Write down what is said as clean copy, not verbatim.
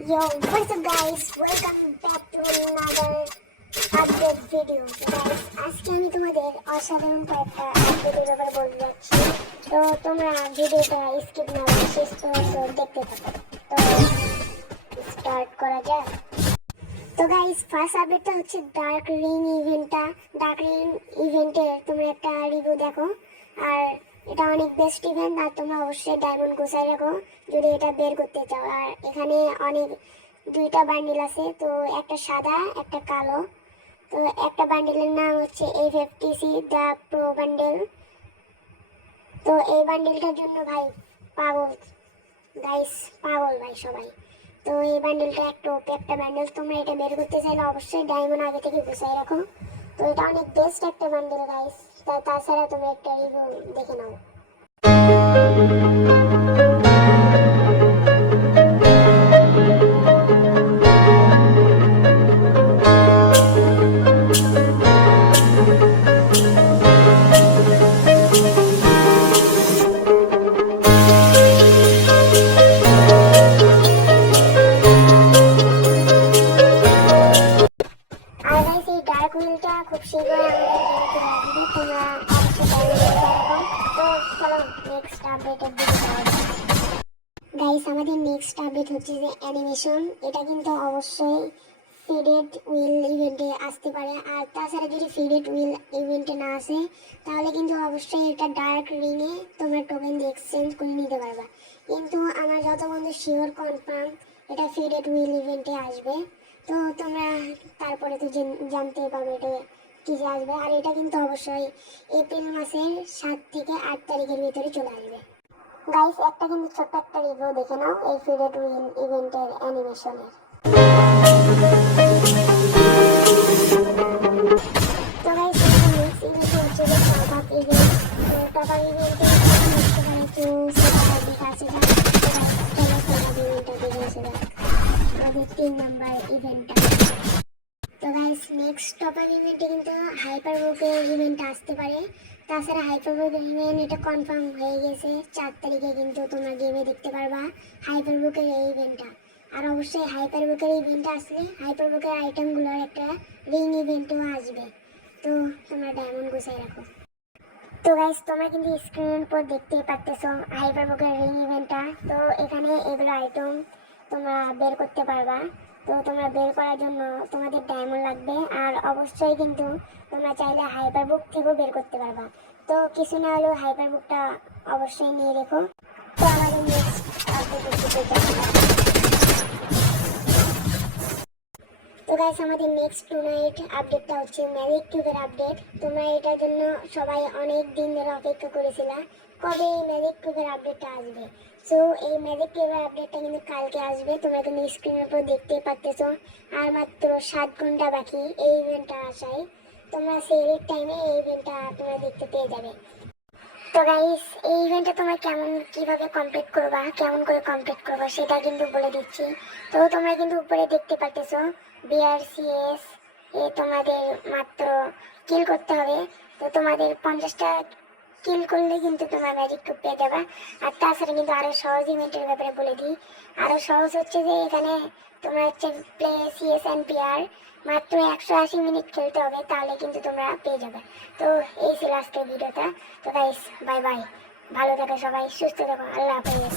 Yo, what's up guys? Welcome back to another update video. So guys, আজকে আমি তোমাদের অসাধারণ কয়েকটা আপডেটের ব্যাপারে বলতে যাচ্ছি। তো তোমরা ভিডিওটা স্কিপ না করে শেষ পর্যন্ত দেখতে থাকো। তো স্টার্ট করা যাক। তো গাইস, ফার্স্ট আপডেটটা হচ্ছে ডার্ক রিং ইভেন্টটা। ডার্ক রিং ইভেন্টের তোমরা একটা রিভিউ দেখো। আর এটা অনেক বেস্ট ইভেন্ট, আর তোমরা অবশ্যই ডায়মন্ড গোছায় রাখো যদি এটা বের করতে চাও। আর এখানে অনেক দুইটা বান্ডিল আছে, তো একটা সাদা একটা কালো। তো একটা বান্ডিলের নাম হচ্ছে FFTC দ্য প্রো বান্ডেল। তো এই বান্ডিলটার জন্য ভাই পাগল গাইস, পাগল ভাই সবাই। তো এই বান্ডেলটা একটা বান্ডেল, তোমরা এটা বের করতে চাইলে অবশ্যই ডায়মন্ড আগে থেকে গুছাই রাখো। তো এটা অনেক বেস্ট একটা বান্ডেল গাইস। তাছাড়া তুমি একটা রিভিউ দেখে নাও। আর গাইস, এই ডার্ক হুইলটা খুব শীঘ্রই আমাদের ভিডিওতে আসবে, তোমরা অবশ্যই তো চলো নেক্সট আপডেটের দিকে যাওয়া যাক। গাইস, আমাদের নেক্সট আপডেট হচ্ছে যে অ্যানিমেশন। এটা কিন্তু অবশ্যই ফিডেড উইল ইভেন্টে আসতে পারে। আর তাছাড়া যদি ফিডেড উইল ইভেন্টে না আসে তাহলে কিন্তু অবশ্যই এটা ডার্ক রিংয়ে তোমরা টোকেন দিয়ে এক্সচেঞ্জ করে নিতে পারবা। কিন্তু আমার যত বন্ধু শিওর কনফার্ম এটা ফিডেড উইল ইভেন্টে আসবে। তো তোমরা তারপরে তো জানতে পারবে এটা কী যে আসবে। আর এটা কিন্তু অবশ্যই এপ্রিল মাসের 7 থেকে 8 তারিখের ভিতরে চলে আসবে। গাইস, একটা কিন্তু ছোট্ট একটা রিভিউ দেখে নাও এই ফিডেড উইল ইভেন্টের অ্যানিমেশনের। তো গাইস, নেক্সট ইভেন্ট হচ্ছে যে টপ আপ ইভেন্ট। তো টপ আপ ইভেন্টে দেখতে পারে কেউ সেটা দেখা আছে যা। চলো টপ আপ ইভেন্টটা দেখে এসে যাক, আমাদের 3 নাম্বার ইভেন্টটা। তো গাইস, নেক্সট টপ আপ ইভেন্টে কিন্তু হাইপার বুকের ইভেন্ট আসতে পারে। তাছাড়া হাইপার বুকের ইভেন্ট এটা কনফার্ম হয়ে গেছে, 4 তারিখে কিন্তু তোমরা গেমে দেখতে পারবা হাইপার বুকের এই ইভেন্টটা। আর অবশ্যই হাইপার বুকের ইভেন্টটা আসলে হাইপার বুকের আইটেমগুলোর একটা রিং ইভেন্টও আসবে। তো তোমরা ডায়মন্ড গুছাই রাখো। তো গাইস, তোমরা কিন্তু স্ক্রিনের উপর দেখতে পারতেছো হাইপার বুকের রিং ইভেন্টটা। তো এখানে এগুলো আইটেম তোমরা বের করতে পারবা। তো তোমরা বের করার জন্য তোমাদের ডায়মন্ড লাগবে। আর অবশ্যই কিন্তু তোমরা চাইলে হাইপার বুক থেকেও বের করতে পারবা। তো কিছু না হলেও হাইপার বুকটা অবশ্যই নিয়ে রেখো। তো আমাদের নেক্সট তো গাইস, আমাদের নেক্সট টুনাইট আপডেটটা হচ্ছে ম্যাজিক কিউবের আপডেট। তোমরা এটার জন্য সবাই অনেক দিন ধরে অপেক্ষা করেছিল কবে এই ম্যাজিক কিউবের আপডেটটা আসবে। সো এই ম্যাজিক কিউবের আপডেটটা কিন্তু কালকে আসবে, তোমরা কিন্তু স্ক্রিনের উপর দেখতেই পাচ্তেছো। আর মাত্র 7 ঘন্টা বাকি এই ইভেন্টটা আসায়। তোমরা সেলের টাইমে এই ইভেন্টটা তোমরা দেখতে পেয়ে যাবে। তো গাইস, এই ইভেন্টটা তোমরা কিভাবে কমপ্লিট করবা, কেমন করে কমপ্লিট করবা সেটা কিন্তু বলে দিচ্ছি। তো তোমরা কিন্তু উপরে দেখতে পাচ্তেছো BRCS এ তোমাদের মাত্র কিল করতে হবে। তো তোমাদের 50টা কিল করলে কিন্তু তোমার ম্যাজিক কিউব পেয়ে যাবা। আর তাছাড়া কিন্তু আরও সহজ ইভেন্টের ব্যাপারে বলে দিই। আরও সহজ হচ্ছে যে এখানে তোমরা হচ্ছে প্লে CSNPR মাত্র 180 মিনিট খেলতে হবে, তাহলে কিন্তু তোমরা পেয়ে যাবে। তো এই ছিল আজকের ভিডিওটা। তো গাইস, বাই বাই, ভালো থাকো সবাই, সুস্থ থাকো, আল্লাহ হাফেজ।